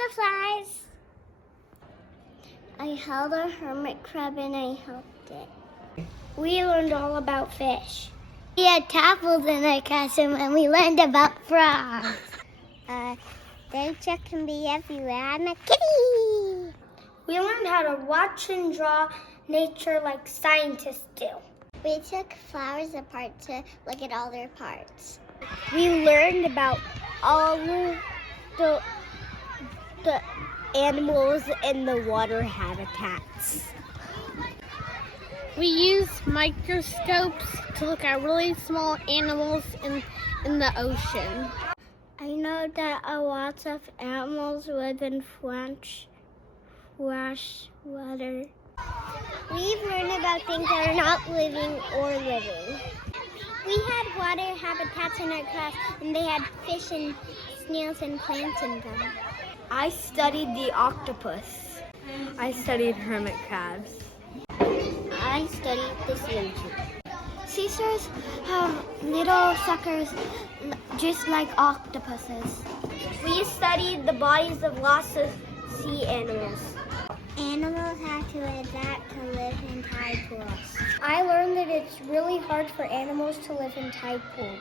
butterflies. I held a hermit crab and I helped it. We learned all about fish. We had tadpoles in our classroom and we learned about frogs. Nature can be everywhere. I'm a kitty. We learned how to watch and draw nature like scientists do. We took flowers apart to look at all their parts. We learned about all the animals in the water habitats. We use microscopes to look at really small animals in the ocean. I know that a lot of animals live in fresh water. We've learned about things that are not living or living. We had water habitats in our class, and they had fish and snails and plants in them. I studied the octopus. I studied hermit crabs. I studied the sea urchin. Sea stars have little suckers just like octopuses. We studied the bodies of lots of sea animals. Animals have to adapt to live in tide pools. I learned that it's really hard for animals to live in tide pools.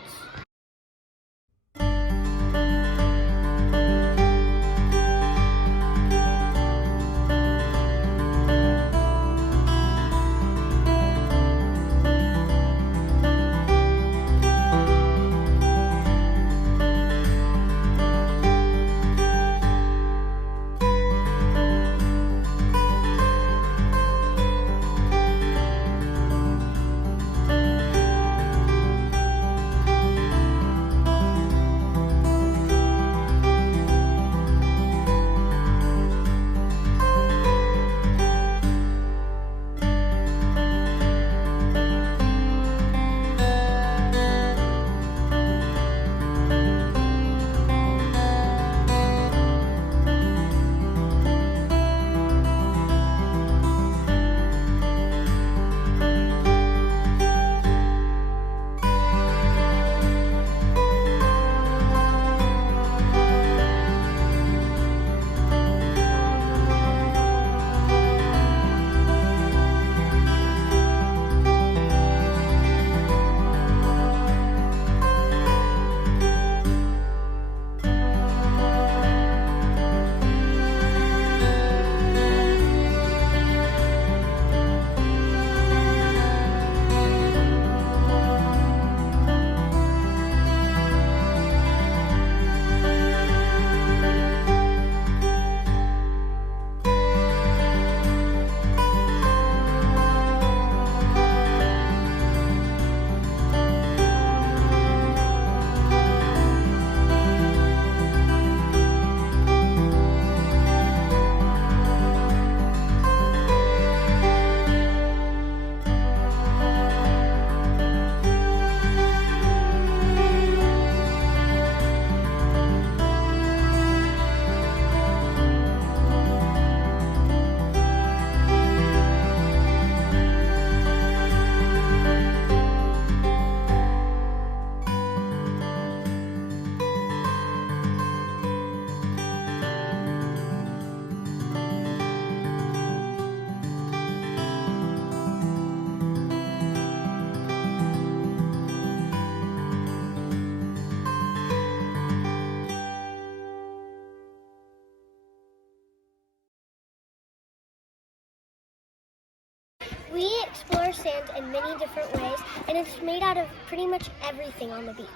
We explore sand in many different ways, and it's made out of pretty much everything on the beach.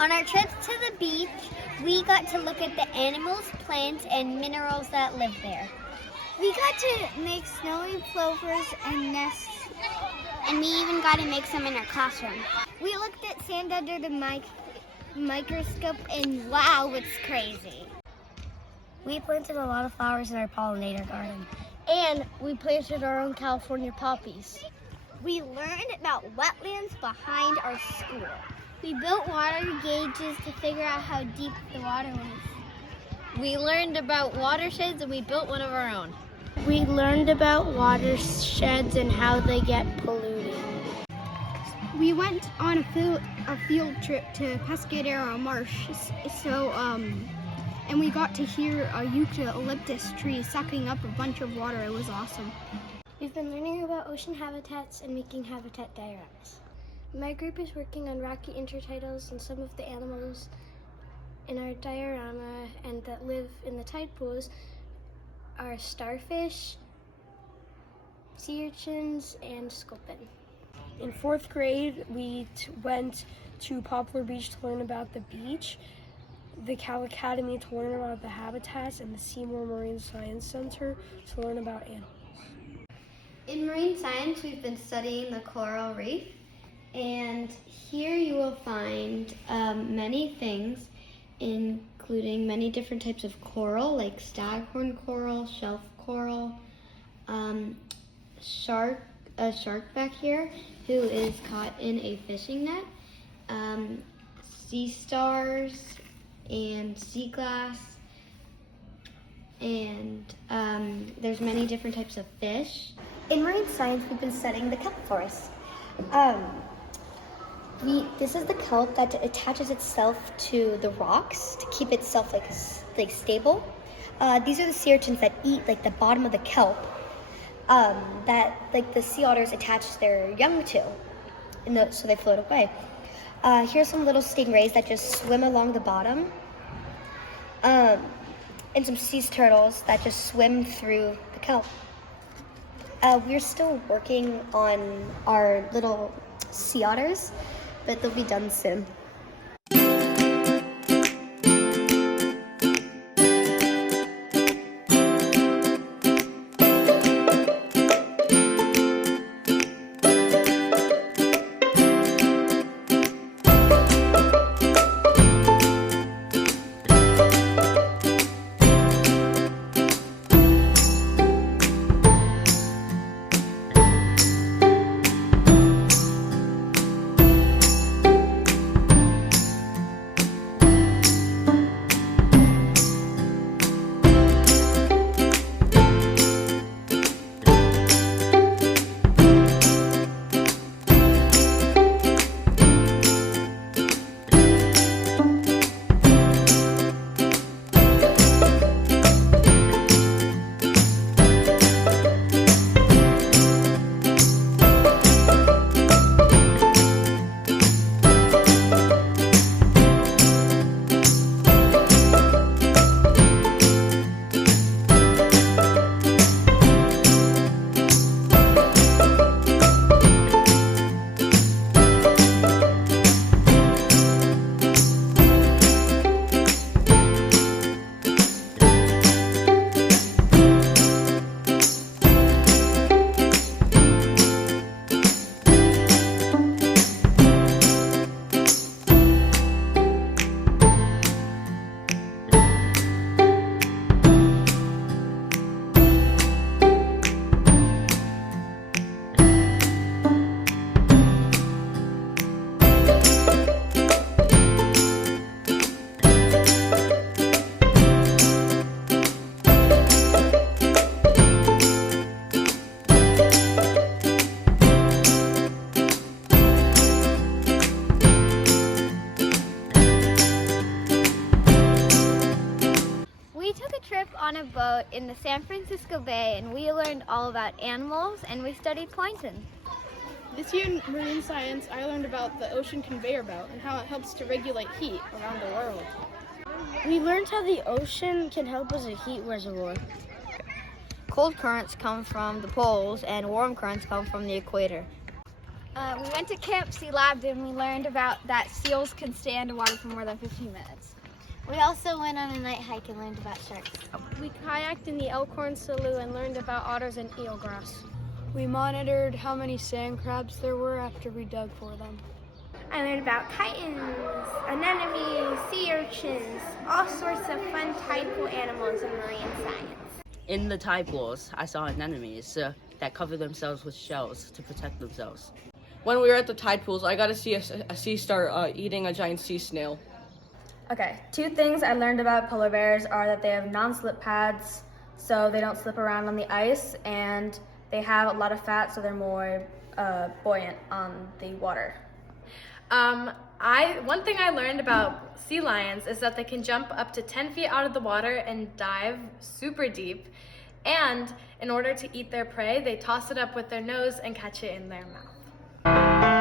On our trips to the beach, we got to look at the animals, plants, and minerals that live there. We got to make snowy plovers and nests, and we even got to make some in our classroom. We looked at sand under the microscope, and wow, it's crazy. We planted a lot of flowers in our pollinator garden. And we planted our own California poppies. We learned about wetlands behind our school. We built water gauges to figure out how deep the water was. We learned about watersheds and we built one of our own. We learned about watersheds and how they get polluted. We went on a field trip to Pescadero Marsh. So and we got to hear a eucalyptus tree sucking up a bunch of water. It was awesome. We've been learning about ocean habitats and making habitat diagrams. My group is working on rocky intertidals, and some of the animals in our diorama and that live in the tide pools are starfish, sea urchins, and sculpin. In 4th grade, we went to Poplar Beach to learn about the beach, the Cal Academy to learn about the habitats, and the Seymour Marine Science Center to learn about animals. In marine science, we've been studying the coral reef, and here you will find many things, including many different types of coral, like staghorn coral, shelf coral, a shark back here who is caught in a fishing net, sea stars and sea glass, and there's many different types of fish. In marine science, we've been studying the kelp forest. This is the kelp that attaches itself to the rocks to keep itself like stable. These are the sea urchins that eat like the bottom of the kelp that like the sea otters attach their young to, so they float away. Here's some little stingrays that just swim along the bottom, and some sea turtles that just swim through the kelp. We're still working on our little sea otters, but they'll be done soon. On a boat in the San Francisco Bay, and we learned all about animals, and we studied plankton. This year in marine science, I learned about the ocean conveyor belt and how it helps to regulate heat around the world. We learned how the ocean can help as a heat reservoir. Cold currents come from the poles, and warm currents come from the equator. We went to Camp Sea Lab, and we learned about that seals can stay underwater for more than 15 minutes. We also went on a night hike and learned about sharks. We kayaked in the Elkhorn Slough and learned about otters and eelgrass. We monitored how many sand crabs there were after we dug for them. I learned about chitons, anemones, sea urchins, all sorts of fun tide pool animals in marine science. In the tide pools, I saw anemones that cover themselves with shells to protect themselves. When we were at the tide pools, I got to see a sea star eating a giant sea snail. Okay, 2 things I learned about polar bears are that they have non-slip pads, so they don't slip around on the ice, and they have a lot of fat, so they're more buoyant on the water. One thing I learned about sea lions is that they can jump up to 10 feet out of the water and dive super deep. And in order to eat their prey, they toss it up with their nose and catch it in their mouth.